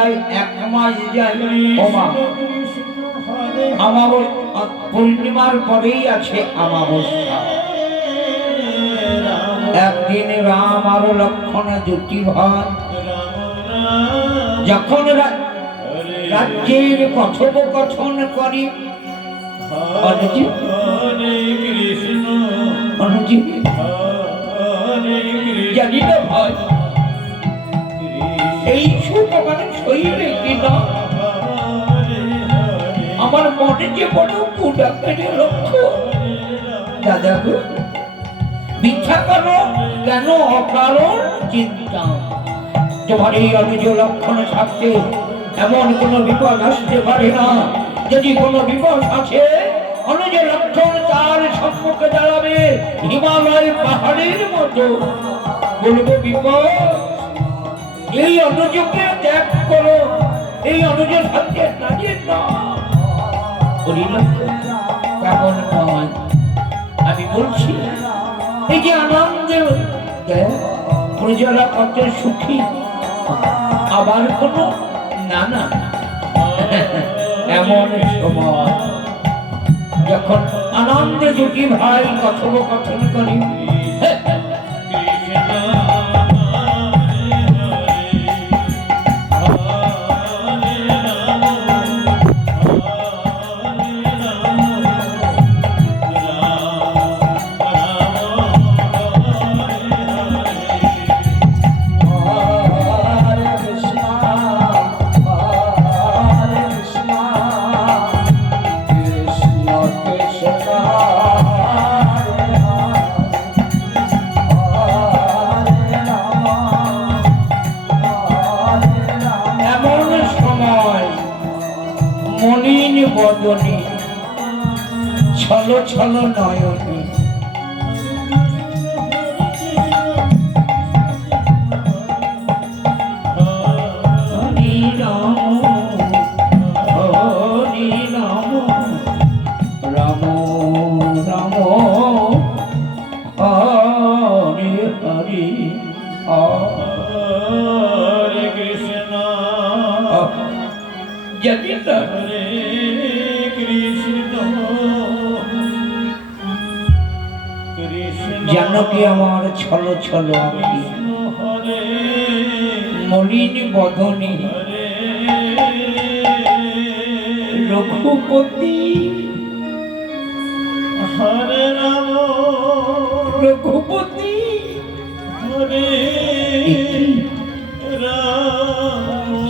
যায়, 1 মাস যায়। ওমা আমার পূর্ণিমার পরেই আছে অমাবস্যা। একদিন রাম আর লক্ষ্মণ দুটি ভাই যখন রাজ্যের কথোপকথন করি, জানি না ভাই এই সুখ আমার শরীরে কিনা, আমার মনে যে বড় কুডাকের লক্ষ্য। দাদা গো, মিথ্যা করো কেন অকারণ চিন্তা? তোমার এই অনুজ লক্ষণ থাকতে এমন কোন বিপদ আসতে পারে না। যদি কোনো বিপদ আছে, অনুজ লক্ষণ তার সম্মুখে দাঁড়াবে হিমালয় পাহাড়ের মতো। বলবো বিপদ, এই অনুজকে ত্যাগ করো, এই অনুজের হাতে নাজির না। কেমন নয় আমি বলছি, এই যে আনন্দে প্রজারা কত সুখী, আবার কোনো না না এমন সময় যখন আনন্দে দুটি ভাই কথোপকথন করি, বদনে ছলো ছলো নয়নে হরি রাম হরি রাম রাম রাম হরি হরি হরে কৃষ্ণ জানি না জানকী আমার ছলো ছলো আঁখি, মলিন বদনে রঘুপতি হরে রাম রঘুপতি হরে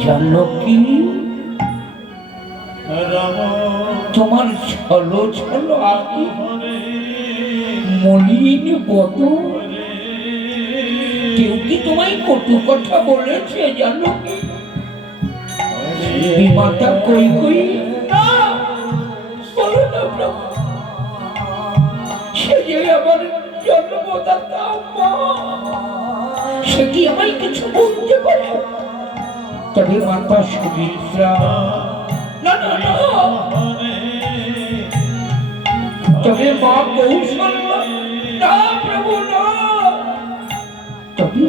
জানকী তোমার ছলো ছলো আঁখি, মলিন বদন, কেউ কি তোমায় কটু কথা বলেছে জানো কি? মাতা কই কই না বলো না প্রভু, সে যে আমার জন্মদাতা মা, সে কি আমায় কিছু বলতে পারে? তবে মাতা সুমিত্রা না না না, তবে মা কৌশল্যা না প্রভু না, তবে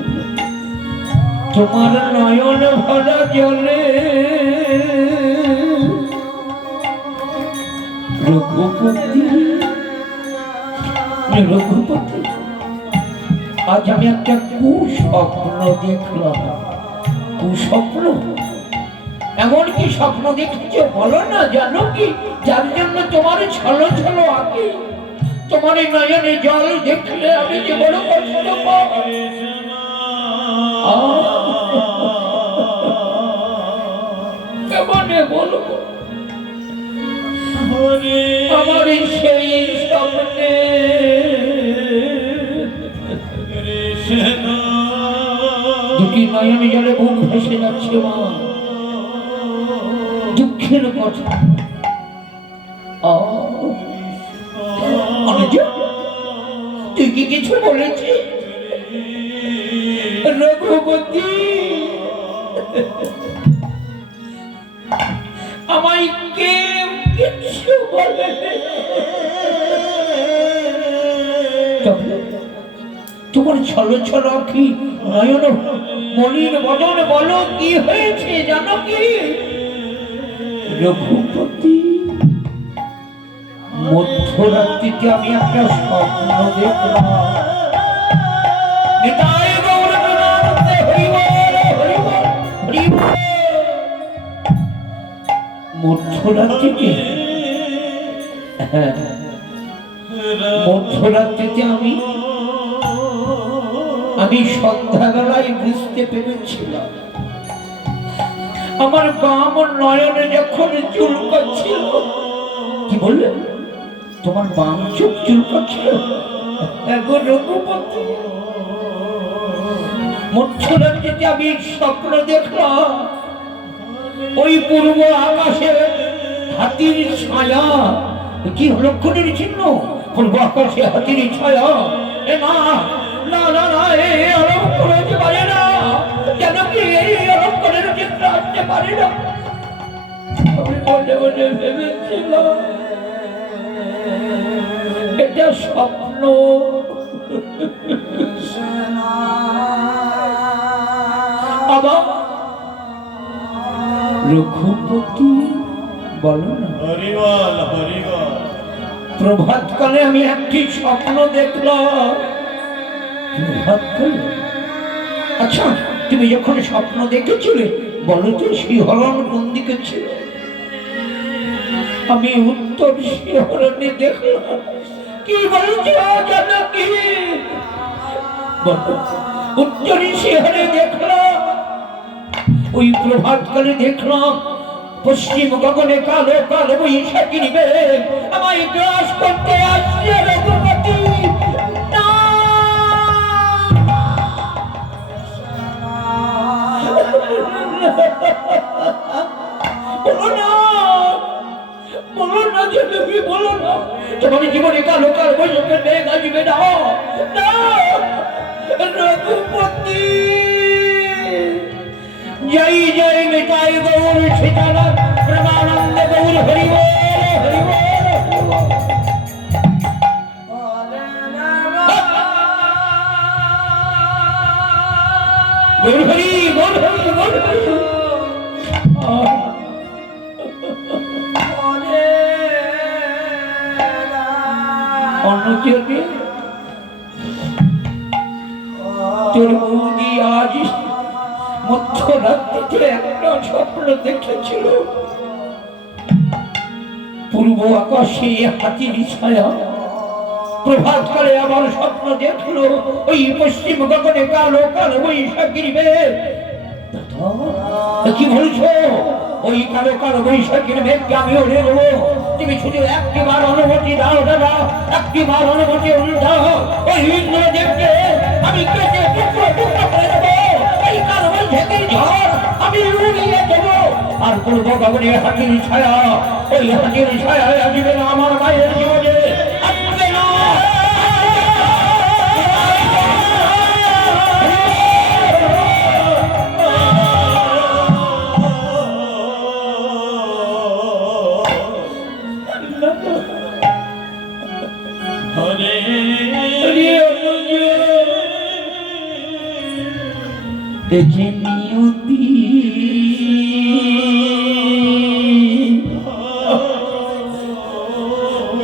তোমার নয়ন ভরা জলে রঘুপতি রঘুপতি। আজ আমি একটা কুস্বপ্ন দেখলাম। কুস্বপ্ন? এমন কি স্বপ্ন দেখেছ বলো না জানো কি? যার জন্য তোমার ছলো ছলো আঁখি, তোমার নয়নে জল দেখলে আমি যে বড় কষ্ট পাই। কেমনে বলবো আমার সেই স্বপ্নে দুটি নয়নে জলে বুক ভেসে যাচ্ছে মা, দুঃখের কথা। তুই কি কিছু বলেছিস রঘুপতি? আমায় কেউ কিছু বলে তোমার ছলো ছলো আঁখি নয়ন মলিন বদন বলো কি হয়েছে জানো কি? রঘুপতি, মধ্যরাত্রিতে আমি একটা স্বপ্ন দেখলাম। নিতাই গৌর প্রেমানন্দে হরি বল, হরি বল, হরি বল। মধ্যরাত্রিতে, মধ্যরাত্রিতে আমি সন্ধ্যাবেলায় বুঝতে পেরেছিলাম আমার বাম নয়নে যখন চুলকাচ্ছিল। কি বললে? তোমার বাম চোখ চুলকাচ্ছিল? রঘুপতি, মধ্যরাত্রিতে আমি স্বপ্ন দেখলাম ওই পূর্ব আকাশে হাতির ছায়া। কি লক্ষণের চিহ্ন? পূর্ব আকাশে হাতির ছায়া। এ না না না না, এই অলঙ্কার হতে পারে না। কেন কি এই অলঙ্কারের চিত্র আসতে পারে না? আমি মনে মনে ভেবেছিলাম এটা স্বপ্ন। আবার রঘুপতি বলো না। হরিবল, হরিবল। প্রভাতকালে আমি একটি স্বপ্ন দেখলাম। আচ্ছা, তুমি যখন স্বপ্ন দেখেছিলে বলো তো শিহরণ কোন দিকে ছিল? আমি উত্তর শিহরণে দেখলাম। কি বলছ জানো কি? উত্তর শিহরণে দেখলাম ওই প্রভাতকালে দেখলাম পশ্চিম গগনে কালো কালো বৈশাখী নিবে আমায় গ্রাস করতে আসছে। রঘুপতি, তোমার জীবনে কালো কালো বৈশাখের মেঘ আসবে না। রঘুপতি, জয় জয় নিতাই গৌর সীতানাথ প্রেমানন্দ গৌর হরি বল, হরি বল, গৌর হরি, গৌর হরি, গৌর হরি। অনুচরে তোর বৌদি আজ মধ্যরাত্রিতে একটা স্বপ্ন দেখেছিল। পূর্ব আকাশে হাতির ছায়া। প্রভাতকালে আমার স্বপ্ন দেখলো ওই পশ্চিম গগনে কালো কালো বৈশাখীর মেঘ। কি বলছো? ওই কালো কালো বৈশাখীর মেঘকে আমি উড়ে দেবো। তুমি শুধু একটিবার অনুমতি দাও দাদা, একটিবার অনুমতি দাও। ওই ইন্দ্রদেবকে আমি কেটে টুকরো টুকরো করে দেবো। এই কালো বৈশাখীর ঝড় আমি উড়িয়ে দেবো। আর পূর্ব গগনে হাতির ছায়া, ওই হাতির ছায়ায় আসবে না আমার মায়ের জীবনে, আসবে না।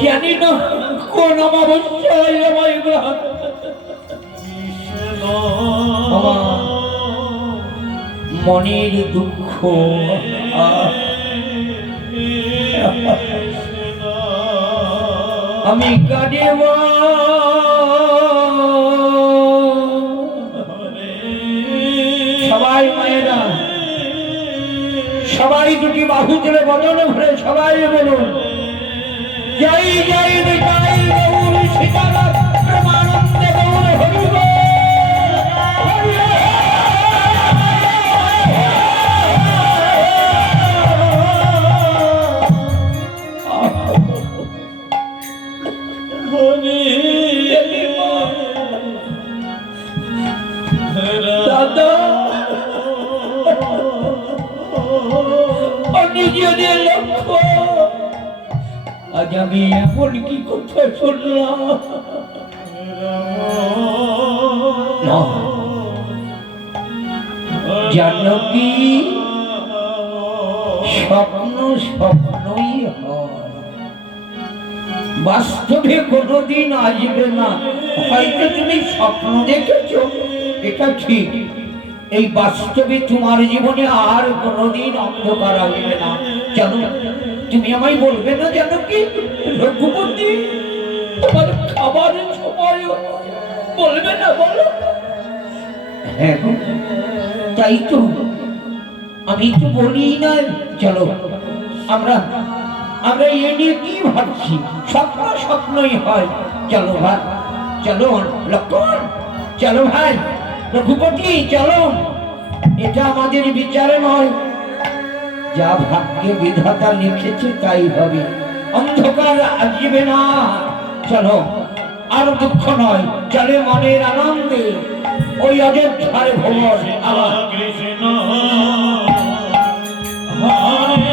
জানি না কোন অমাবস্যায় আমায় মনের দুঃখ আমি কাঁদেব। সবাই মায়েরা, সবাই দুটি বাহু তুলে বদনে ভরে সবাই বলুন জয় জয় নিতাই গৌর সীতানাথ প্রেমানন্দ গৌর হরি বল, হরি বল। দাদা নিজেদের লক্ষ্য আজ আমি এমন কি কথা শুনলাম। জানকী স্বপ্ন স্বপ্নই হয়, বাস্তবে কোনোদিন আসবে না। হয়তো তুমি স্বপ্ন দেখেছো, এটা ঠিক, এই বাস্তবে তোমার জীবনে আর কোনোদিন অন্ধকার আসবে না। জানো, তুমি আমায় বলবে না জানো কি রঘুপতি তোমার খাবারের সময় বলবে না? বলো। হ্যাঁ তাই তো, আমি তো বলি না। চলো আমরা আমরা এ নিয়ে কি ভাবছি? স্বপ্ন স্বপ্নই হয়। চলো ভাই, চলো লক্ষণ, চলো ভাই রঘুপতি, চলো। এটা আমাদের বিচারে নয়, যা ভাগ্যে বিধাতা লিখেছে তাই হবে। অন্ধকার আসবে না। চলো, আর দুঃখ নয়, চলে মনের আনন্দে ওই অযোধ্যার ভ্রমণ। আমার কৃষ্ণ হরে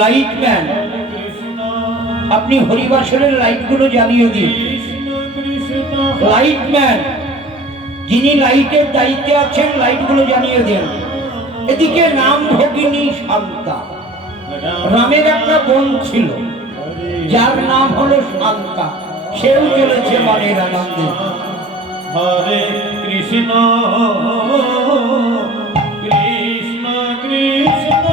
লাইটম্যান, আপনি হরিবাসরের লাইটগুলো জ্বালিয়ে দিন। লাইটম্যান, যিনি লাইটের দায়িত্বে আছেন, লাইটগুলো জ্বালিয়ে দেন। এদিকে রাম ভগিনী শান্তা, রামের একটা বোন ছিল যার নাম হলো শান্তা, সেও চলেছে মনের আনন্দে। হরে কৃষ্ণ কৃষ্ণ কৃষ্ণ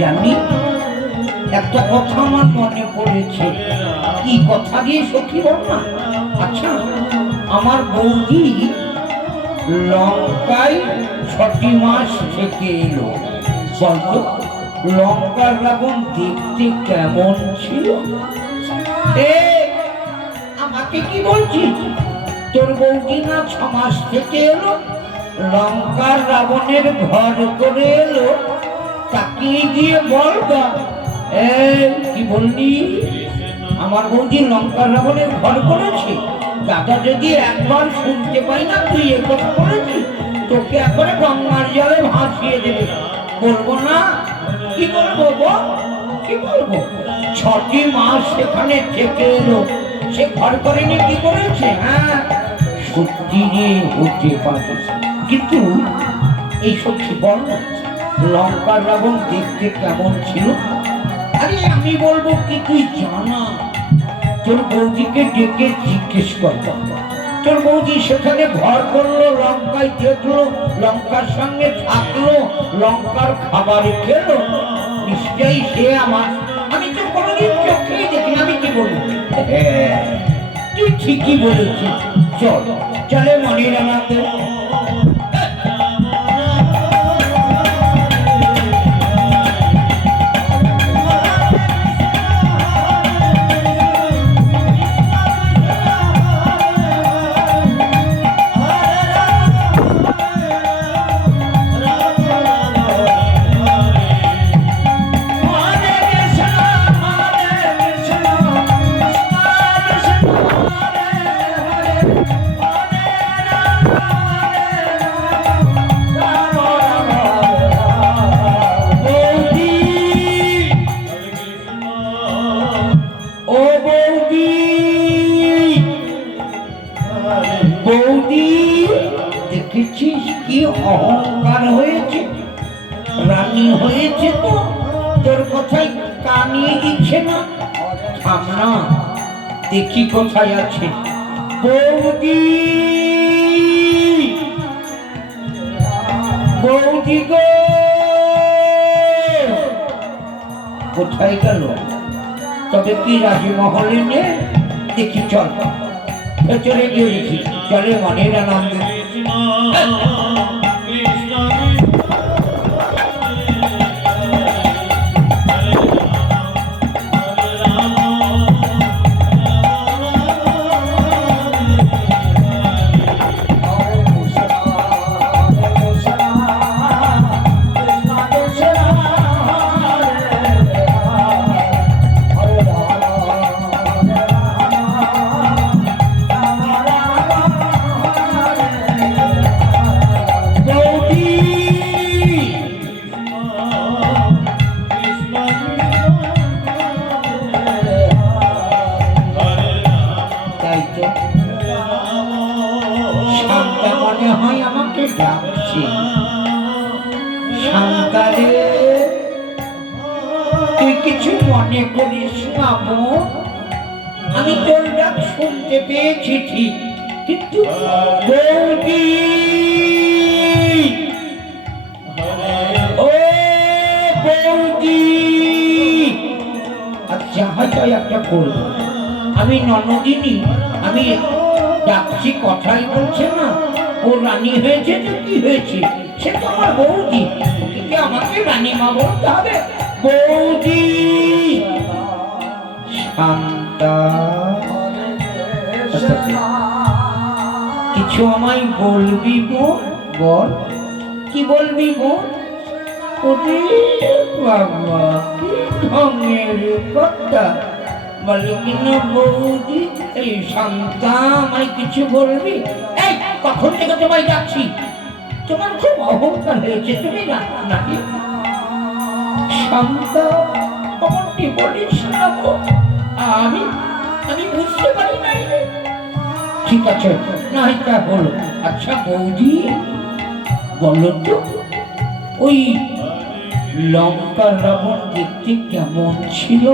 জানি একটা কথা আমার মনে পড়েছে। কি কথা গিয়ে সখী বল না? আচ্ছা, আমার বৌদি লঙ্কায় 6টি মাস থেকে এলো, বলতো লঙ্কার রাবণ দেখতে কেমন ছিল? কাকে কি বলছিস? তোর বৌদি না 6 মাস থেকে এলো, লঙ্কার রাবণের ঘর করে এলো, তাকে গিয়ে বলবা কি বললি? আমার বৌদি লঙ্কার রাবণের ঘর করেছে? দাদা যদি একবার শুনতে পাই না তুই এ কথা বলেছিস, তোকে একবারে গঙ্গার জলে ভাসিয়ে দেবে। বলবো না? কি বলবো বল? কি বলবো? 6টি মাস সেখানে থেকে এলো, সে ঘর করেনি, কি করেছে? হ্যাঁ সত্যি হতে পারে, কিন্তু এই সত্যি বল, লঙ্কার রাবণ দেখতে কেমন ছিল? আরে আমি বলবো কি তুই জানা? তোর বৌদিকে ডেকে জিজ্ঞেস করতাম। তোর বৌদি সেখানে ঘর করলো, লঙ্কায় দেখলো, লঙ্কার সঙ্গে থাকলো, লঙ্কার খাবার খেলো, নিশ্চয়ই সে আমার। আমি তো কোনোদিন চোখেই দেখি, আমি কি বলবো? তুই ঠিকই বলেছিস। চল চলে মনে রাখাতে। দেখেছিস কি অহংকার হয়েছে? রানী হয়েছে তো তোর কথাই কানিয়ে দিচ্ছে না। থাম না, দেখি কোথায় আছে বৌদি। বৌদি গো, কোথায় গেল? তবে কি রাজমহলে নে? দেখি চল ভেতরে গিয়ে দেখি। চলে মনের আনন্দে। তুই কিছু মনে করিস না, আমি তোর ডাক শুনতে পেয়েছি ঠিক, কিন্তু বৌদি, ও বৌদি, আচ্ছা হয়তো একটা করবো। আমি ননদিনী, আমি ডাকছি, কথাই বলছে না। ও রানী হয়েছে তো কি হয়েছে, সে তো আমার বৌদি, কিন্তু আমাকে রানী মা বলতে হবে। বৌদি শান্তা, কিছু আমায় বলবি বোন? বল, কি বলবি বোন? ওরে বাবা, কি ঢঙের কথা বলে কিনা বৌদি। এই শান্তা, আমায় কিছু বলবি? এই কখন থেকে তোমায় ডাকছি, তোমার খুব অহংকার হয়েছে, তুমি নাকি? শান্তা, কমনটি বলিস না, আমি বুঝতে পারি নাই। ঠিক আছে, না এটা বলো। আচ্ছা বৌদি বলো তো, ওই লঙ্কার রাবণ দেখতে কেমন ছিল?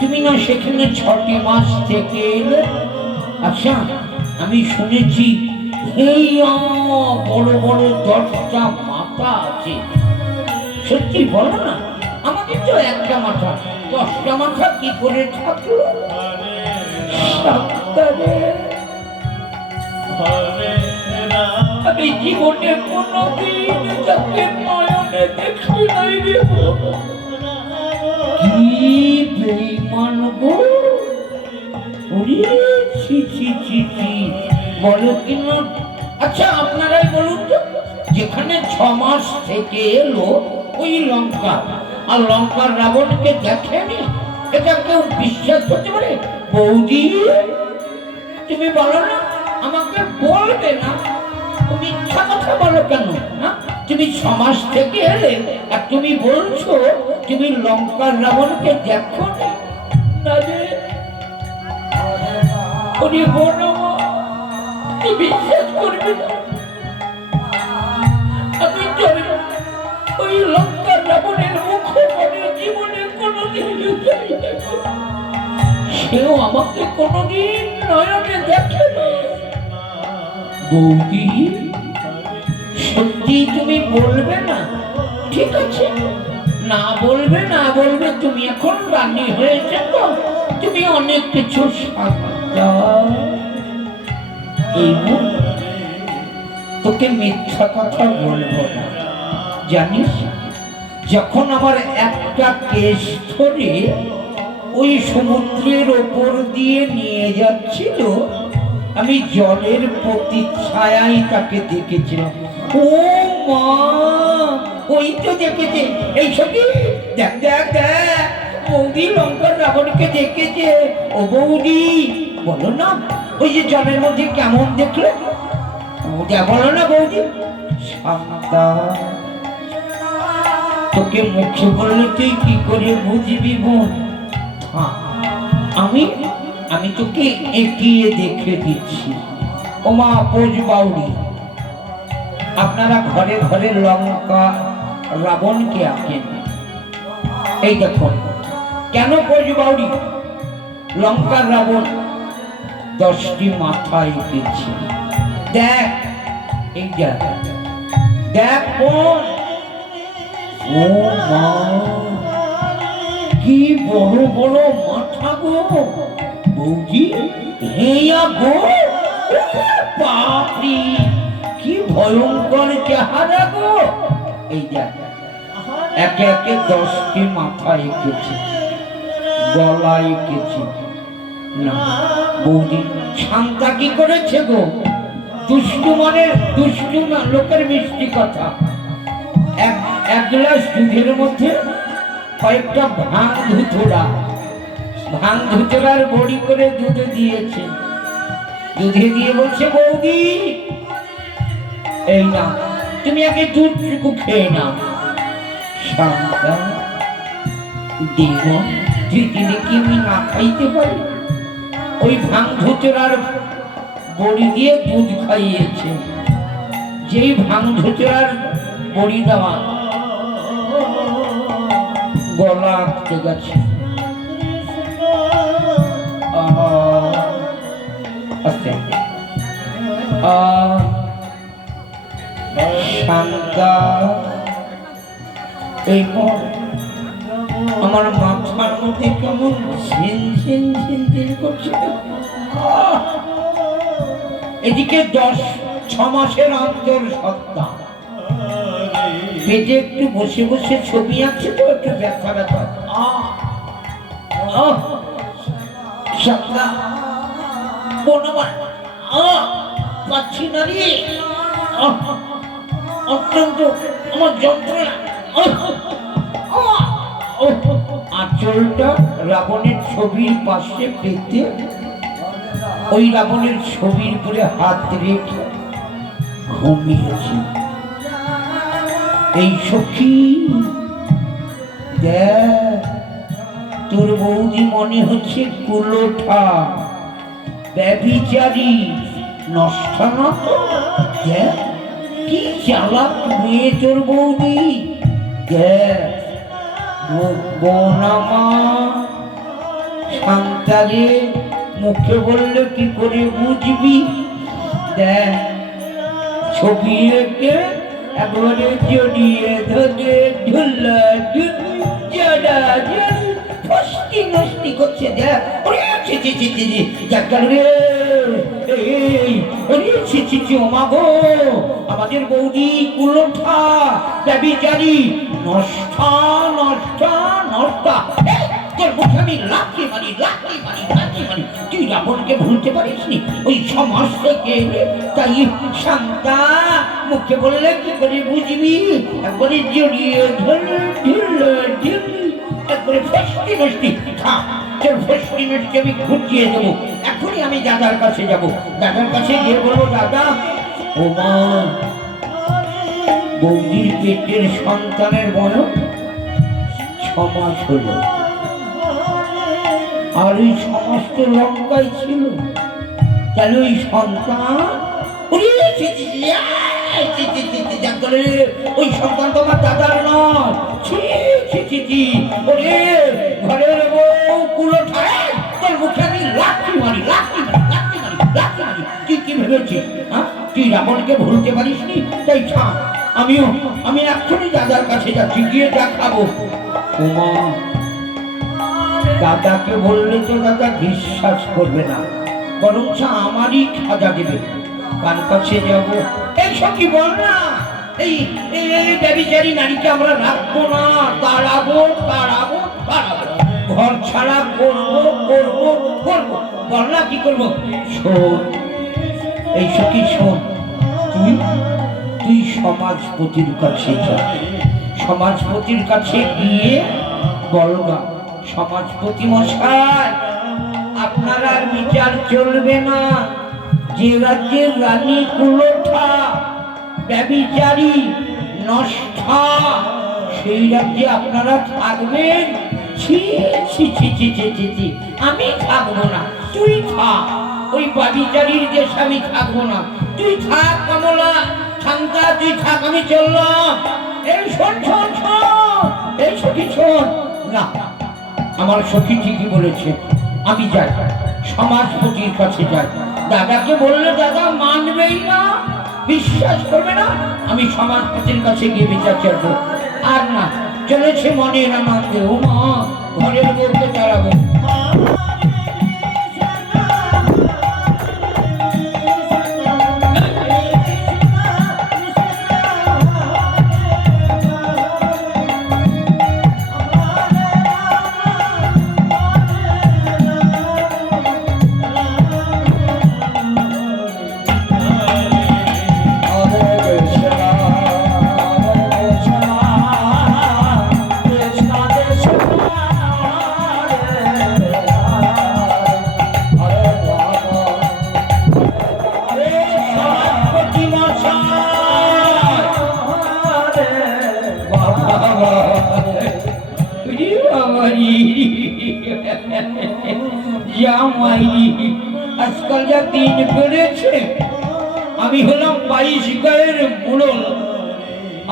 তুমি না সেখানে 6টি মাস থেকে এলে? আচ্ছা আমি শুনেছি বড় বড় 10টা মাথা আছে, সত্যি বলো না? আমাদের তো একটা মাথা, 10টা মাথা কি করে থাকলো? আমি জীবনে কোনোদিন তাকে নয়নে দেখি নাই রে। কি বেঈমান গো, ওরে ছি ছি ছি ছি, বলো কি না? আচ্ছা আপনারাই বলুন তো, যেখানে 6 মাস থেকে এলো ওই লঙ্কা, আর লঙ্কার রাবণকে দেখেনি, এটা কেউ বিশ্বাস করতে পারে? বৌদি তুমি বলো না, আমাকে বলবে না, মিথ্যা কথা বলো কেন? তুমি 6 মাস থেকে এলে আর তুমি বলছো তুমি লঙ্কার রাবণকে দেখো না রে? ওরে বলো, তুমি বিশ্বাস করবে না, আমি জানি ওই লঙ্কার রাবণের মুখোমুখি জীবনে কোনোদিন সেও আমাকে কোনোদিন নয়নে দেখে না। বৌদি সত্যি তুমি বলবে না? ঠিক আছে, না বলবে না বলবে, তুমি এখন রানী হয়েছে তো, তুমি অনেক কিছু তোকে মিথ্যা কথা বলবো না, জানিস যখন আমার একটা কেশ ধরে ওই সমুদ্রের ওপর দিয়ে নিয়ে যাচ্ছিল, আমি জলের প্রতিচ্ছায়ায় তাকে দেখেছিলাম। ও মা, ওই তো দেখেছে, এই ছবি দেখ দেখ দেখ, বৌদি লঙ্কার রাবণকে দেখেছে। ও বৌদি বলো না, ওই যে জলের মধ্যে কেমন দেখলো? ওটা বলো না বৌদি। শান্তা, তোকে মুখে বললে তুই কি করে বুঝবি বোন? হ্যাঁ, আমি তোকে এগিয়ে দেখে দিচ্ছি। ওমা পোজ বাউরি, আপনারা ঘরে ঘরে লঙ্কা রাবণকে আঁকেন, এই দেখুন কেন পোজ বাউরি? লঙ্কার রাবণ 10টি মাথা এঁকেছে। দেখ এই দেখ বোন, ও মা কি বড় বড় মাথা গো বৌদি, হেয়া গো, বাপরে কি ভয়ঙ্কর চেহারা গো। এই দেখ একে একে 10টি মাথা এঁকেছে, গলা এঁকেছে। না বৌদি, শান্তা কি করেছে গো? দুষ্টু মানে দুষ্টু না, লোকের মিষ্টি কথা। এক গ্লাস দুধের মধ্যে কয়েকটা ভাঙ ধুতরার বড়ি করে দুধে দিয়েছে, দুধে দিয়ে বলছে বৌদি এই না, তুমি আগে দুধটুকু খেয়ে নাও। শান্তা দেব, দিদি কি আমি না খাইতে পারি? ওই ভাঙ ধুতরার বড়ি দিয়ে দুধ খাইয়েছে। যেই ভাঙ ধুতরার বড়ি দেওয়া গলা আটকে গেছে। শান্তা, এই আমার মাথার মধ্যে কেমন ঝিনঝিন ঝিনঝিন করছে। এদিকে 6 মাসের অন্তর সত্তা, পেটে একটু বসে বসে ছবি আঁকছে তো, একটু ব্যথা ব্যথা। পাচ্ছি না রে, অত্যন্ত আমার যন্ত্রণা। আঁচলটা রাবণের ছবির পাশে পেতে ওই রাবণের ছবির উপরে হাত রেখে ঘুমিয়েছি। এই সখী দেখ, তোর বৌদি মনে হচ্ছে কুলোঠা, ব্যভিচারী, নষ্টা না তো। দেখ কি চালাক মেয়ে তোর বৌদি। দেখ বোনামা, শান্তারে মুখে বললে কি করে বুঝবি? দেখ ছবি এঁকে একবারে জড়িয়ে ধরে ঝুল্লা জড়া ফস্তি নষ্টি করছে। দেখ আমাদের বৌদি কুলোঠা, ব্যভিচারী, নষ্টা নষ্টা নষ্টা। তোর মুখে আমি লাথি মারি লাথি মারি লাথি মারি। তুই রাবণকে ভুলতে পারিসনি? ওই সমাজ থেকে তাই শান্তা মুখে বললে কি করে বুঝবি? একবারে জড়িয়ে ধর একবারে ফেসটি ফেসটি খা। তোর ফেসটি মেটকে আমি ঘুটিয়ে দেবো। এখনই আমি দাদার কাছে যাব। দাদার কাছে গিয়ে বলবো, দাদা ও মা, বৌদির পেটের সন্তানের বয়স 6 মাস হলো, আর ওই সমস্ত লঙ্কায় ছিল। তাহলে ওই সন্তান ওই সন্তান তোমার দাদার নয়। ঘরের বউ কুলো ঠায় তোর মুখে আমি লাথি মারি লাথি মারি লাথি মারি লাথি মারি। তুই কি ভেবেছিস? হ্যাঁ, তুই রাবণকে ভুলতে পারিসনি? তাই থাক, আমি এক্ষুনি দাদার কাছে যাচ্ছি, গিয়ে যা খাবো। ওমা, দাদাকে বললে তো দাদা বিশ্বাস করবে না, বরং আমারই খাজা দেবে। কার কাছে যাব? এইসব কি বল না, এই ব্যভিচারী নারীকে আমরা রাখবো না, তাড়াবো তাড়াবো তাড়াবো, ঘর ছাড়া করবো করবো করবো। বল না কি করবো? শোন, এই সখী শোন, তুই সমাজপতির কাছে যা। সমাজপতির কাছে গিয়ে বলগা, সমাজপতি মশাই, আপনার আর বিচার চলবে না। যে রাজ্যের রানী কুলোঠা ব্যভিচারী নষ্টা, সেই রাজ্যে আপনারা থাকবেন? ছি ছি ছি ছি ছি ছি ছি, আমি থাকবো না। তুই থাক, ওই ব্যভিচারীর দেশ আমি থাকবো না। তুই থাক কমলা, শান্তা তুই থাক, আমি চললাম। এই শোন শোন শোন, এই সখী শোন না, আমার সখী ঠিকই বলেছে, আমি যাই সমাজপতির কাছে যাই। দাদাকে বললে দাদা মানবেই না, বিশ্বাস করবে না। আমি সমাজপতির কাছে গিয়ে বিচার চাইবো। আর না, চলেছে মনের আনন্দে। ও মা, ঘরের বউকে তাড়াবো। আজকাল যা দিন পড়েছে, আমি হলাম 22 গায়ের মুড়ল।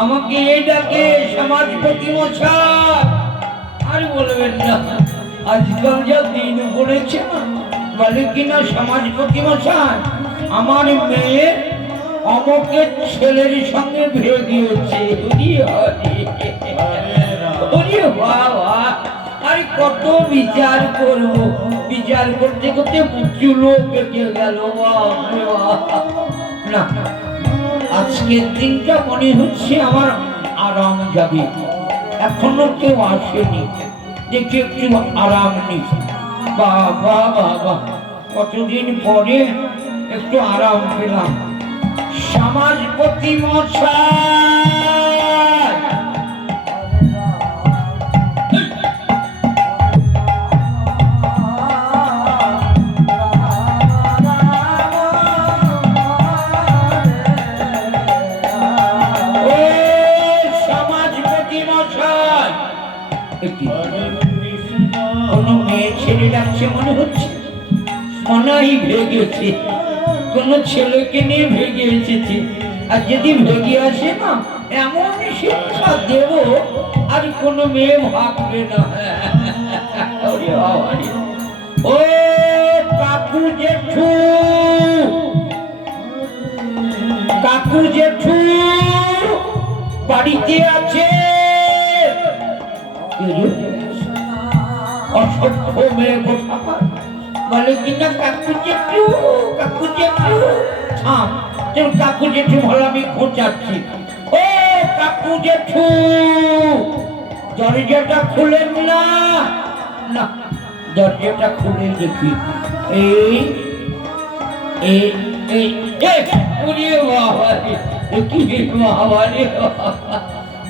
আমাকে এই ডাকে সমাজপতি মশাই। আর বলবেন না, আজকাল যা দিন পড়েছে না, বলে কিনা সমাজপতি মশাই, আমার মেয়ে অমকের ছেলের সঙ্গে ভেগিয়েছে। আর কত বিচার করব, বিচার করতে করতে চুলো কেটে গেল। না, আজকের দিনটা মনে হচ্ছে আমার আরাম যাবে। এখনো কেউ আসেনি, দেখে একটু আরাম নিই। বাবা বাবা, কতদিন পরে একটু আরাম পেলাম। সমাজপতি মশাই, কোনো মেয়ে ছেলে ডাকছে মনে হচ্ছে, মনাই ভেগেছে, কোনো ছেলেকে নিয়ে ভেগে এসেছে। আর যদি ভেগে আসে না, এমন শিক্ষা দেব আর কোনো মেয়ে ভাববে না। ও কাকু জেঠু, কাকু জেঠু বাড়িতে আছে? অসভ্য মেয়ে কোথাকার, বলে কিনা কাকু জেঠু কাকু জেঠু। তোর কাকু জেঠু ভালো, আমি খোঁচাচ্ছি। ও কাকু জেঠু, দরজাটা খুলেন না, না, দরজাটা খুলে দেখি। এই এই এই ওরে বাবা রে, কি বাবা রে,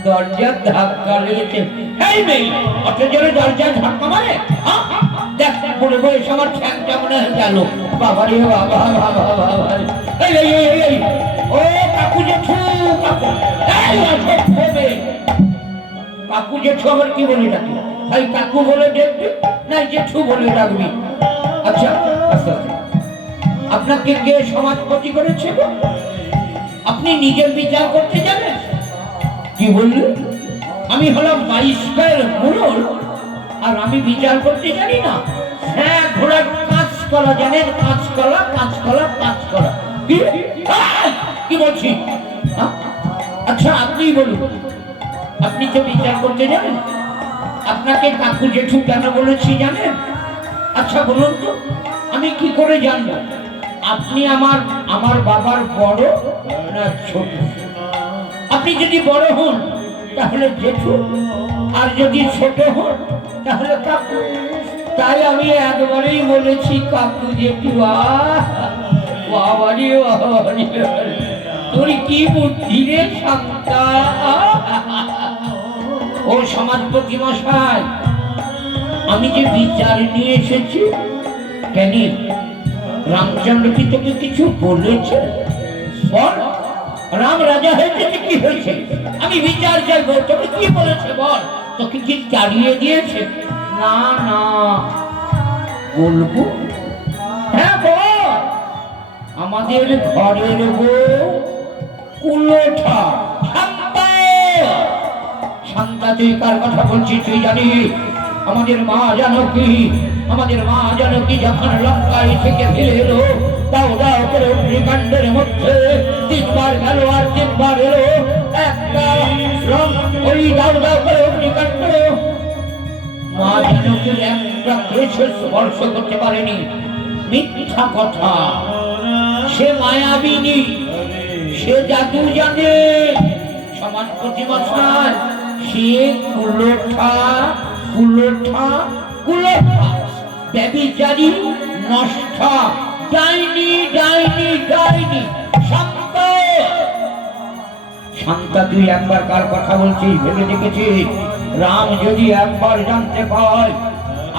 দরজার ধাক্কা লেগেছে। এই মেয়ে অত জোরে দরজায় ধাক্কা মারে? দেখ বলে বয়স আমার ঠ্যাংটা মনে হয়ে গেল। বাবা রে বাবা, বাবা বাবা, এই এই এই এই ও কাকু জেঠু, কাকু এই আসবে কাকু জেঠু আবার কি বলে ডাকি? ভাই কাকু বলে দেখবি না জেঠু বলে ডাকবি? আচ্ছা আস্তে আস্তে, আপনাকে কে সমাজপতি করেছে? আপনি নিজের বিচার করতে জানেন? কি বললেন? আমি হলাম 22 গায়ের মোড়ল আর আমি বিচার করতে জানি না? হ্যাঁ, ঘোড়ার কাঁচকলা জানেন? কাঁচকলা, কাঁচকলা, কাঁচকলা। কি বলছি? আচ্ছা আপনি বলুন, আপনি তো বিচার করতে জানেন? আপনাকে কাকু জেঠু কেন বলেছি জানেন? আচ্ছা বলুন তো, আমি কি করে জানবো আপনি আমার বাবার বড় না ছোট? আপনি যদি বড় হন তাহলে জেঠু, আর যদি ছোট হন তাহলে কাকু। তাই আমি একবারেই বলেছি কাকু জেঠু। বাবারি বাবারি, তোর কি বুদ্ধি রে শান্তা। ও সমাজপতি মশাই, আমি যে বিচার নিয়ে এসেছি, কেন রামচন্দ্র কি তোকে কিছু বলেছে? বল, রাম রাজা হয়েছে কি হয়েছে? আমি বিচার চাইবো, তোকে কি বলেছে বল? তোকে কি তাড়িয়ে দিয়েছে? না না, বলবো? হ্যাঁ বল। আমাদের ঘরের বউ কুলোঠা শান্তা। শান্তা, তুই কার কথা বলছিস তুই জানিস? আমাদের মা জানকী যখন লঙ্কায় থেকে ফিরে এলো, দাও দাও করে অগ্নিকাণ্ডের মধ্যে 3 বার গেল আর 3 বার এলো। একটা ওই দাও দাও করে অগ্নিকাণ্ড, মা জানকীর একটা কেশে স্পর্শ করতে পারেনি। মিথ্যা কথা। সে মায়াবিনী, সে জাদু জানে। সমাজপতি মশাই, সে কুলোঠা কুলোঠা কুলোঠা, ব্যভিচারী, নষ্টা, ডাইনি ডাইনি ডাইনি। শান্তা, শান্তা, তুই একবার কার কথা বলছিস ভেবে দেখেছিস? রাম যদি একবার জানতে পায়,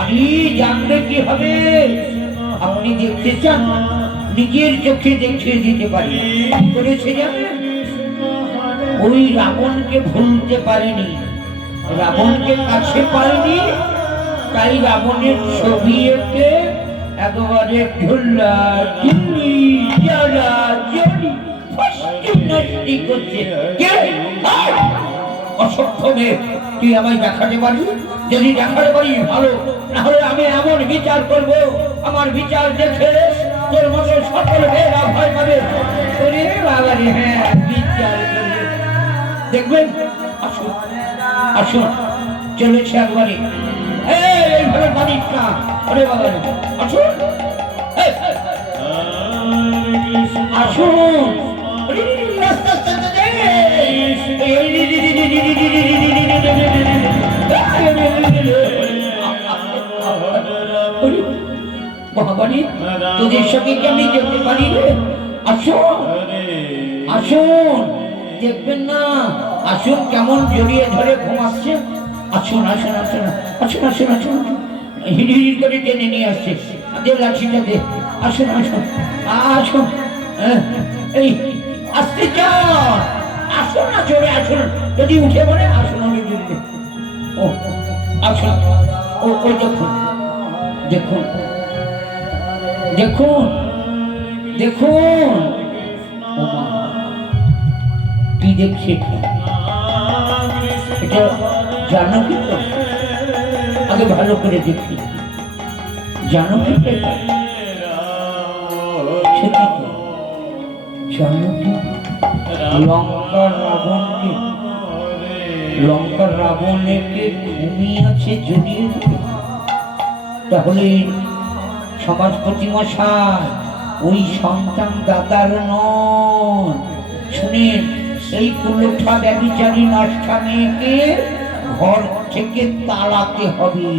আমি জানলে কি হবে? আপনি দেখতে চান? নিজের চোখে দেখিয়ে দিতে পারি। করেছে জানেন? ওই রাবণকে ভুলতে পারেনি, রাবণকে কাছে পায়নি, তাই রাবণের ছবি এঁকে একেবারে ঢুল্লা ঢুলি জ্বালা জ্বলি নষ্টি করছে। অসভ্য মেয়ে, তুই আমায় দেখাতে পারবি? যদি দেখাতে পারি ভালো, না হলে আমি এমন বিচার করবো, আমার বিচার দেখে তোর মতো সকল মেয়েরা ভয় পাবে। ওরে বাবা রে, হ্যাঁ বিচার করবে, দেখবেন। আসুন আসুন, চলেছে একবারে। এইভাবে পারিস না, ওরে বাবা রে, আসুন আসুন। তোদের সঙ্গে কি আমি যেতে পারি রে? আসুন আসুন, দেখবেন না? আসুন, কেমন জড়িয়ে ধরে ঘুমাচ্ছে। আসুন আসুন আসুন আসুন আসুন আসুন, হিড় হিড় করে টেনে নিয়ে আসছে। দে লাঠিটা দে। আসুন আসুন আসুন, এই আসতে চান? আসুন না, জোরে আসুন। যদি উঠে পড়ে আসুন অনেক জোরে। ও আসুন, ও ওই দেখুন দেখুন দেখুন দেখুন। ও মা, কি দেখছি? এটা জানো কি? তো আগে ভালো করে দেখি, জানো কি? লঙ্কার রাবণকে ঘুমিয়েছে জড়িয়ে। তাহলে সমাজপতি মশাই ওই সন্তান দাদার নয়। শুনেন, এই কুলোঠা ব্যভিচারী নষ্টা মেয়েকে ঘর থেকে তাড়াতে হবে।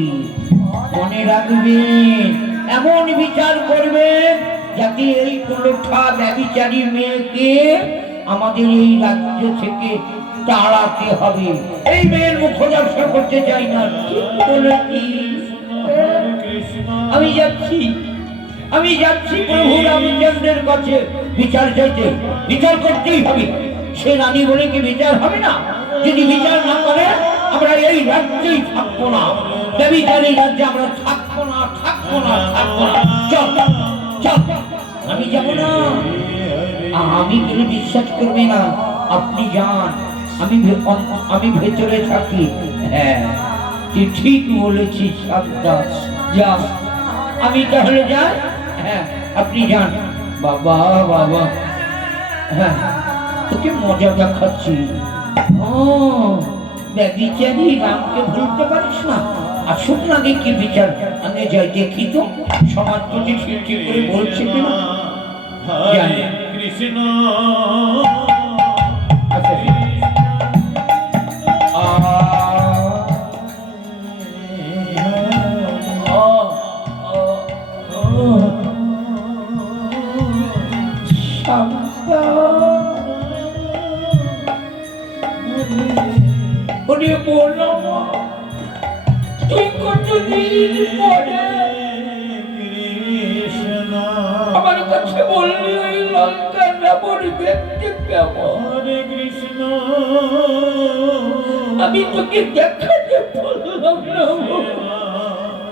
মনে রাখবেন, এমন বিচার করবেন যাতে এই কুলঠা ব্যভিচারী মেয়েকে আমাদের এই রাজ্য থেকে তাড়াতে হবে। এই মেয়ের মুখ দর্শন করতে চাই না। ঠিক বলেছি। আমি যাচ্ছি প্রভু রামচন্দ্রের কাছে বিচার চাইতে। বিচার করতেই হবে। সে রানী বলে কি বিচার হবে না? যদি বিচার না করে আমরা এই রাজ্যেই থাকবো না। ব্যভিচারী রাজ্যে আমরা থাকবো না। চল চল, আমি যাব না। আমি গেলে বিশ্বাস করবে না। আপনি যান, আমি ভেতরে থাকি। হ্যাঁ, তুই ঠিক বলেছিস। সাবধান, যা। আমি তাহলে যাই। হ্যাঁ, আপনি যান। বাবা বাবা, হ্যাঁ, তোকে মজা দেখাচ্ছি। ও ব্যভিচারী রামকে ভুলতে পারিস না? আসুন আগে কি বিচার, আগে যাই দেখি তো সমাজ প্রতি ঠিক করে বলছে কিনা। কৃষ্ণ তুই কতদিন পরে আমার কাছে বললি ওই লঙ্কার রাবণ দেখতে কেমন? কৃষ্ণ, আমি তোকে দেখাতে বললাম না,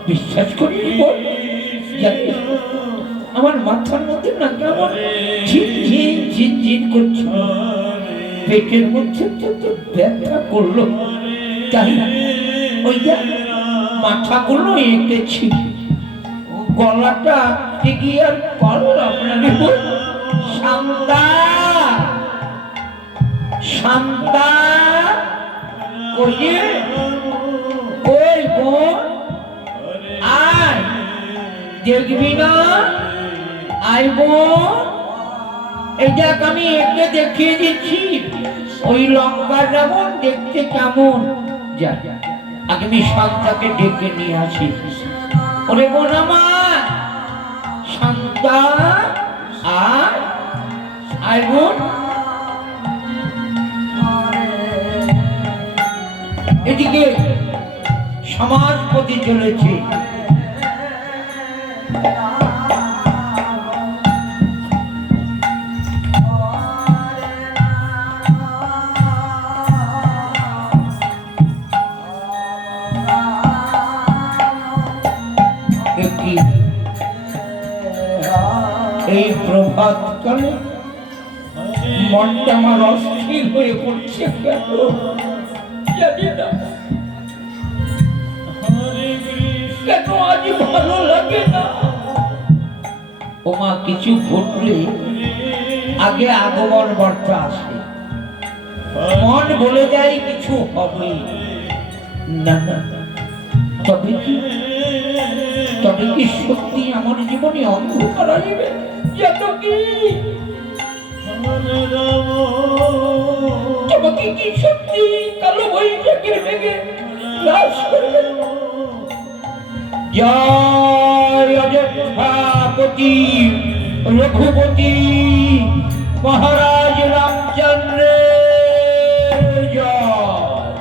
বিশ্বাস করিনি। বল, আমার মাথার মধ্যে না কেমন ঝিনঝিন ঝিনঝিন করছিল, পেটের মধ্যে ব্যথা করলো। তাই ওইটা মাথাগুলো এঁকেছি, গলাটা কি আর পারলাম না। শান্তা, শান্তা, কই বোন, আয়, দেখবি না? আয় বোন, এই দেখ আমি একে দেখিয়ে দিচ্ছি ওই লঙ্কার রাবণ দেখতে কেমন। যা, আগে আমি শান্তাকে ডেকে নিয়ে আসি। ওরে বোন আমার, শান্তা, আয় বোন, এদিকে সমাজপতি চলেছে। এই প্রভাতকালে মনটা আমার অস্থির হয়ে পড়ছে কেন জানি না। কেন আজ ভালো লাগে না। ওমা, কিছু ঘটলে আগে আগমন বার্তা আসে, মন বলে যায় কিছু হবে না। তবে কি সত্যি আমার জীবনে অন্ধকার আসবে? তোমাকে কি সত্যি কালো বৈশাখের বেগে গ্রাস করবে? জয় অযোধ্যাপতি রঘুপতি মহারাজ রামচন্দ্রের জয়।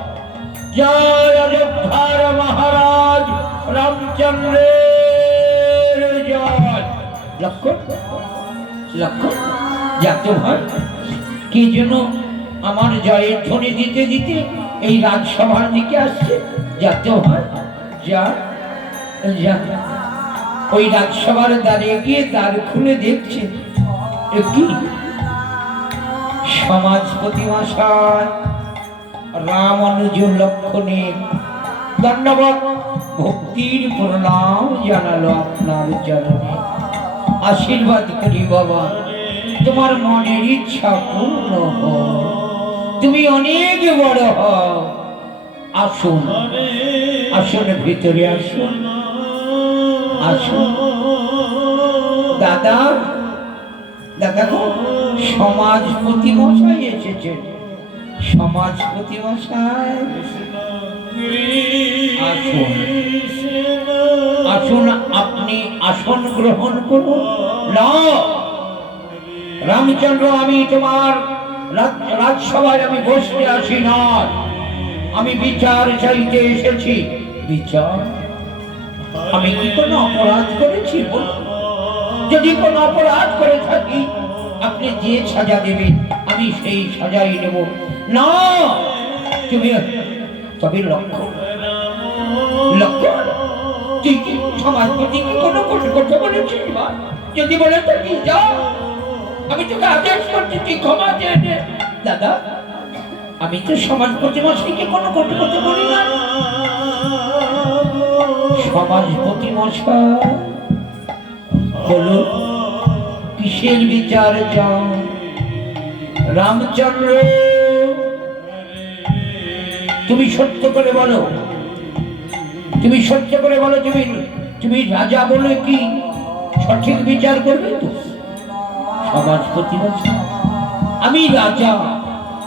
জয় অযোধ্যার মহারাজ রামচন্দ্রের জয়। লক্ষ্য লক্ষ্য, যাতে হয় কি যেন আমার জয়ের ধ্বনি দিতে দিতে এই রাজসভার দিকে আসছে। যাতে হয়, যা যা। ওই রাজসভার দ্বারে গিয়ে দ্বার খুলে দেখছে কি সমাজপতি মশাই রামানুজ লক্ষণে ধন্যবাদ, ভক্তির প্রণাম জানালো আপনার চরণে। আশীর্বাদ করি বাবা, তোমার মনের ইচ্ছা পূর্ণ হোক, তুমি অনেক বড় হও। আসুন আসুন, ভিতরে আসুন আসুন। দাদা দাদা গো, সমাজপতি মশাই এসেছেন। সমাজপতি মশাই আসুন। আসুন আপনি আসন গ্রহণ করুন। না রামচন্দ্র, আমি তোমার রাজসভায় আমি বসতে আসি না, আমি বিচার চাইতে এসেছি। বিচার? আমি কি কোনো অপরাধ করেছি? যদি কোনো অপরাধ করে থাকি আপনি যে সাজা দেবেন আমি সেই সাজাই নেব। না তুমি তবে লক্ষ্য লক্ষ্য তুই কি সমাজপতি কি কোনো কথা বলেছিস? যদি বলে থাকি যা, আমি তোকে আদেশ করছি তুই ক্ষমা চেয়ে নে। দাদা, আমি তো সমাজপতি মশাইকে কোনো কথা বলি না। সমাজপতি মশাই বলো কিসের বিচার চাও? রামচন্দ্র, তুমি সত্য করে বলো, তুমি সত্য করে বলো, তুমি রাজা বলে কি সঠিক বিচার করবে তো? সমাজপতি বলছে আমি রাজা,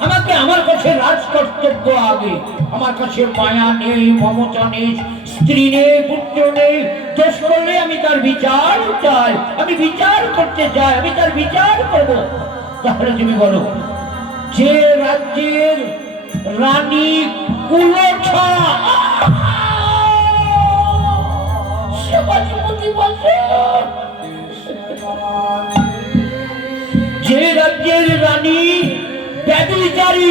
আমাকে আমার কাছে রাজ কর্তব্য আগে, আমার কাছে মায়া নেই, মমতা নেই, স্ত্রী নেই, পুত্র নেই। দোষ করলে আমি তার বিচার চাই, আমি বিচার করতে চাই, আমি তার বিচার করব। তাহলে তুমি বলো যে রাজ্যের রানী কুলঠা, সমাজপতি বলছে যে রাজ্যের রানী ব্যভিচারী,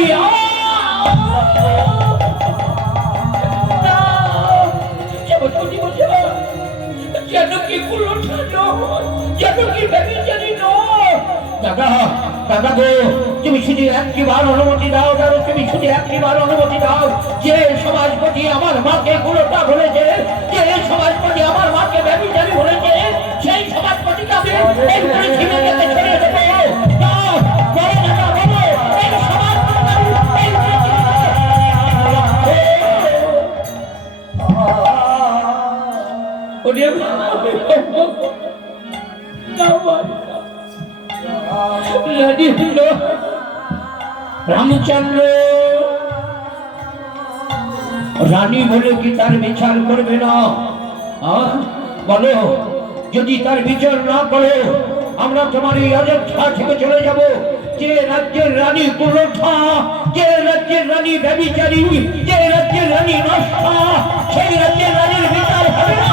জানকী কুলঠা নয়, জানকী ব্যভিচারী নয়। দাদা দাদা গো, তুমি শুধু একটিবার অনুমতি দাও, দাদা তুমি শুধু একটিবার অনুমতি দাও। যে সমাজপতি আমার মাকে কুলঠা বলেছে, যে সমাজপতি আমার মাকে ব্যভিচারী বলেছে, সেই সমাজপতিকে আমি এই পৃথিবী থেকে ছেড়ে দেবো। রামচন্দ্র, রানী বলে কি তার বিচার করবে না? বলো, যদি তার বিচার না করে আমরা তোমার এই অযোধ্যা থেকে চলে যাব। যে রাজ্যের রানী কুলঠা, যে রাজ্যের রানী ব্যভিচারী, যে রাজ্যের রানী নষ্টা, সেই রাজ্যের রানীর বিচার হবে না।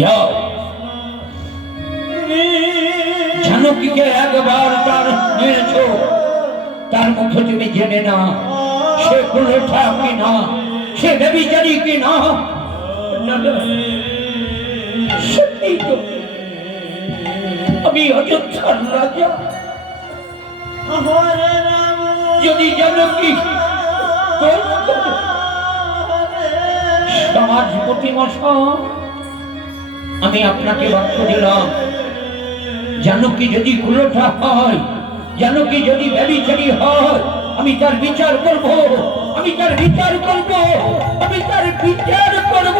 যাও, জানকীকে একবার তার মেরেছো, তার মুখে তুমি জেনে না সে কুলঠা কি না, সে ব্যভিচারী কি না। সত্যি তো আমি অযোধ্যার রাজা, যদি জানকী সমাজপতি মশাই, আমি আপনাকে বাক্য দিলাম, জানকী যদি কুলঠা হয়, জানকী যদি ব্যভিচারী হয়, আমি তার বিচার করব, আমি তার বিচার করব, আমি তার বিচার করব।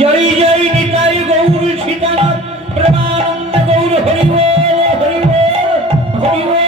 জয় জয় নিতাই গৌর সীতানাথ প্রেমানন্দ গৌর হরি বল হরি বল হরি বল।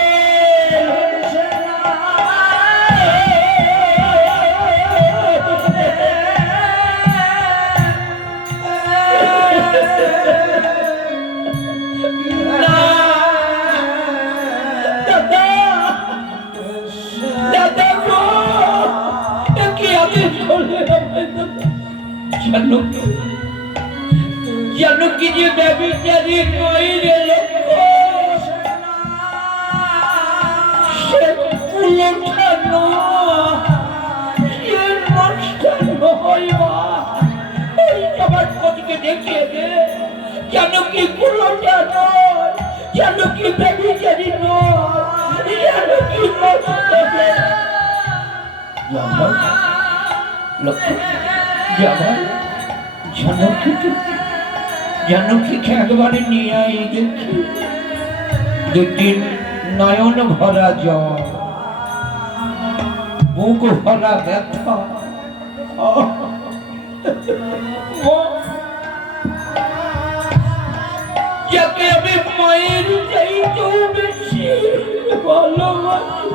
জানকী যে ব্যভিচারী নয় রে লক্ষ্য, সে কুলঠা নয়, সে নষ্টা নয়। এই সমাজপতিকে দেখিয়ে দে জানকী কুলঠা নয়, জানকী ব্যভিচারী নয়, জানকী নষ্টা নয়। লক্ষ্য যাবার জানকীকে একবারে নিয়ে আই দেখি, দুটি নয়ন ভরা জল, বুক ভরা ব্যথা। যাকে আমি মায়ের চাইতেও বেশি ভালোবাসি,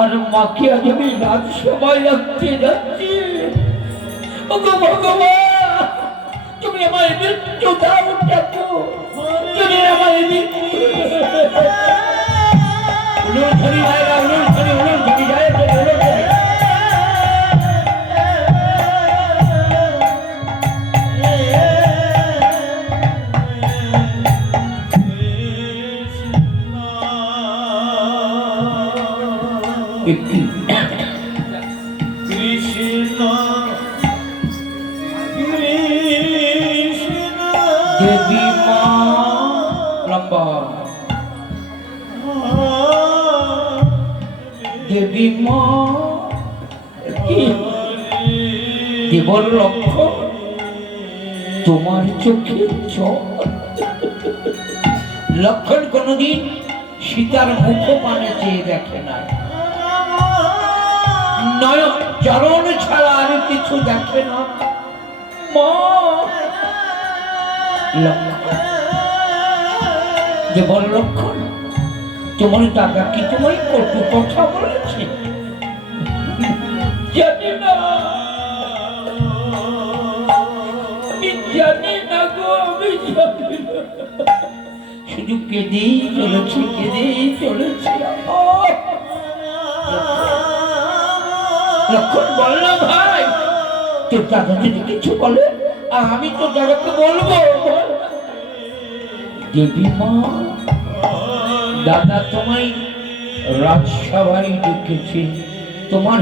আর মাকে আজ আমি রাজসভায় রাখতে যাচ্ছি। ওগো ভগবান, তুমি আমার মৃত্যু দাও ঠাকুর, তুমি আমার মৃত্যু। উলুর ধরি ভাইরা, উলুর ধরি যায়, উলুর ধরি। কৃষ্ণ দেবী মা লম্বা, দেবী মা দেবর লক্ষ্য, তোমার চোখে চোখ। লক্ষণ কোনদিন সীতার মুখ পানে চেয়ে দেখে না, নয়ন চরণ ছাড়া আর কিছু দেখে না। মা দেবর লক্ষণ, তোমার দাদা কি তোমায় কটু কথা বলেছে? জানি না, আমি জানি না গো, আমি জানি না। শুধু কেঁদেই চলেছে, কেঁদেই চলেছে। লক্ষণ বলল, ভাই তোর দাদা যদি কিছু বলে আমি তো দাদাকে বলবো। দেবী মা, দাদা তোমায় রাজসভায় ডেকেছে, তোমার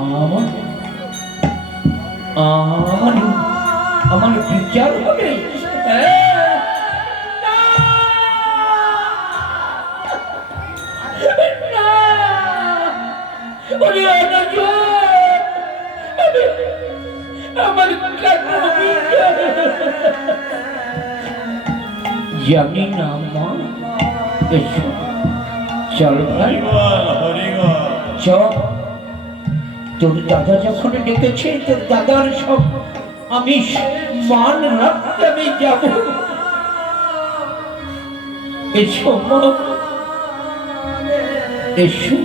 আমার আমার আমার বিচার হবে। আমার জানি না মা, চল ভাই চল। তোর দাদা যখন ডেকেছে, তোর দাদার সব আমি মান রাখতে আমি যাব। এসো মা, এসো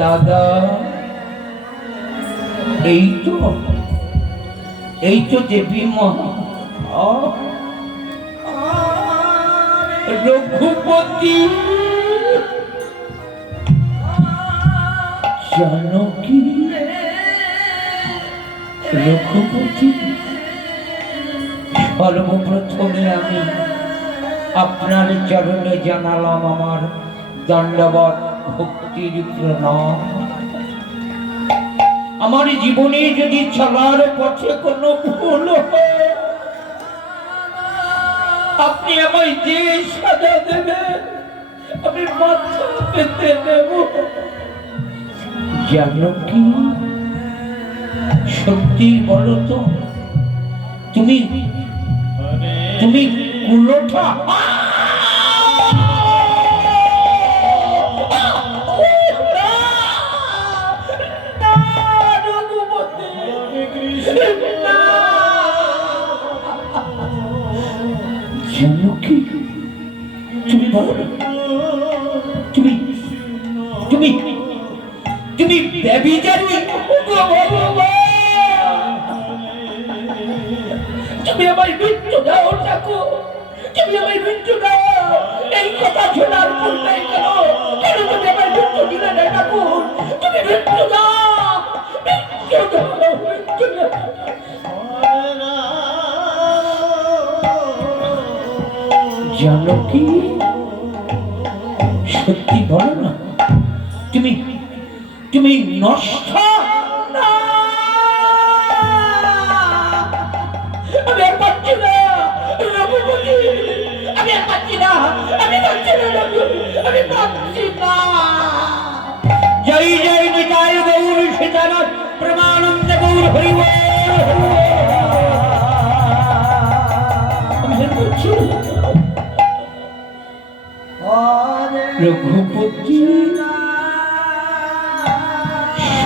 দাদা। এই তো দেবী মা, রঘুপতি জানকী, রঘুপতি সর্বপ্রথমে আমি আপনার চরণে জানালাম আমার দণ্ডবত ভক্তির প্রণাম। আমার জীবনে যদি চলার পথে কোনো ভুল হয়, আপনি আমায় যে সাজা দেবেন আমি মাথা পেতে নেব। জানো কি, সত্যি বলো তো, তুমি কুলোঠা? জানকী, তুমি বলো, তুমি ব্যভিচারী? তুমি আমায় মৃত্যু দাও ঠাকুর, তুমি আমায় মৃত্যু দাও। এই কথা শোনার পর নাই কেন তুমি আমায় মৃত্যু দিলে না ঠাকুর? তুমি মৃত্যু দাও, মৃত্যু দাও, মৃত্যু দাও। জানকী, সত্যি বলো না, তুমি নষ্ট? আমি আর পাচ্ছি না, আমি আর পাচ্ছি না, আমি পাচ্ছি না, আমি পাচ্ছি না। জয় জয় নিতাই গৌর সীতানাথ, প্রমাণ হরি বল। রঘুপতি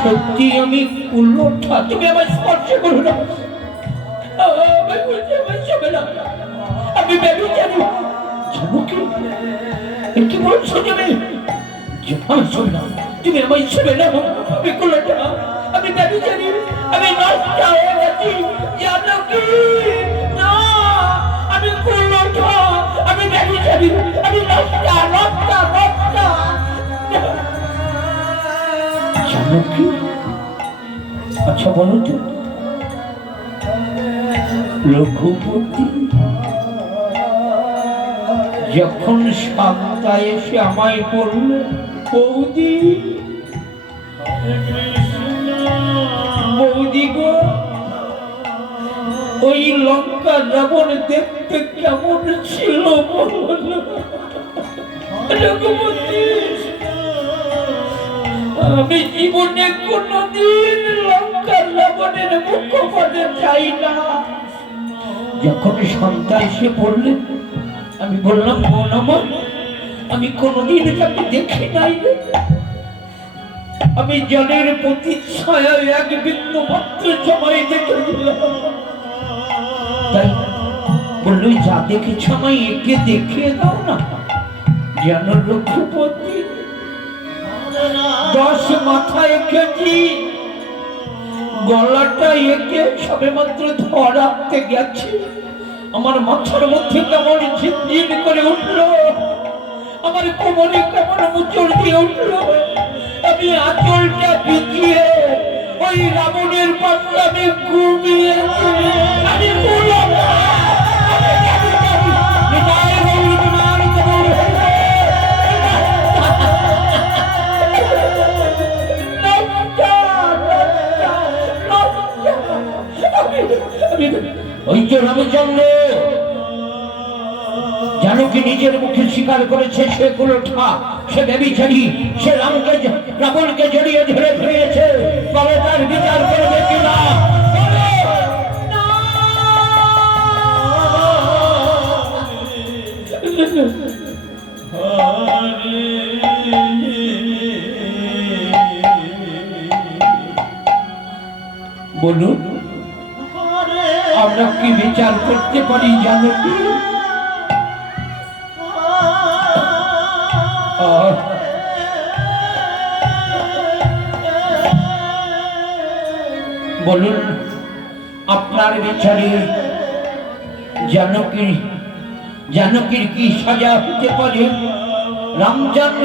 সত্যি আমি উল্লঠা, তুমি আমার স্পর্শ করো না, আমি বেবি জানি কি বলছো তুমি? আমি ছবি না, তুমি আমার ছবি না, আমি উল্লঠা, আমি বেবি জানি, আমি নষ্ট হয়ে গেছি, জানো কি না? আমি উল্লঠা, আমি বেবি জানি, আমি নষ্ট নষ্ট নষ্ট। জানো কি? আচ্ছা বলো তো রঘুপতি, যখন শান্তা এসে আমায় বলল বৌদি, বৌদি গো, ওই লঙ্কা রাবণ দেখতে কেমন ছিল বলল। রঘুপতি, আমি জীবনে কোনদিন লঙ্কা রাবণের মুখপথে যাই না। যখন সন্তান এসে পড়লেন, আমি বললাম বোন আমার, আমি কোনদিন তাকে দেখি নাই রে, আমি জলের প্রতি ছায়া এক বিন্দু মাত্র সময় দেখেছিলাম। তাই বললো যা দেখেছ আমায় একে দেখিয়ে দাও না। যেন রঘুপতি 10 মাথা এঁকেছি, গলাটা এঁকে সবে মাত্র ধরাতে গেছি, আমার মাথার মধ্যে কেমন ঝিনঝিন করে উঠলো, আমার কোমরে কেমন মুচড় দিয়ে উঠলো। আমি আঁচলটা বিছিয়ে ওই রাবণের পাশে আমি ঘুমিয়েছি। আমি ওই যে রামচন্দ্র জানকী নিজের মুখে স্বীকার করেছে সে কুলঠা, সে ব্যভিচারী, সে রাবণকে জড়িয়ে ধরে ফিরেছে। তবে তার বিচার করবে কিনা? বলুন আমরা কি বিচার করতে পারি জানকী? বলুন আপনার বিচারে জানকীর কি সাজা হতে পারে? রামচন্দ্র,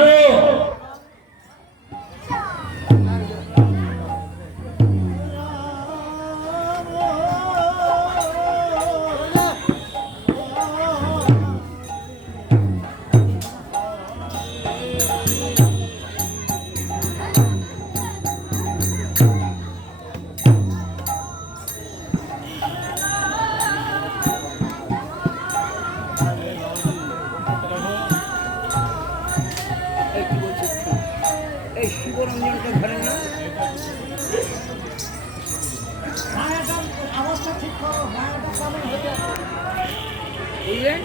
বুঝলেন?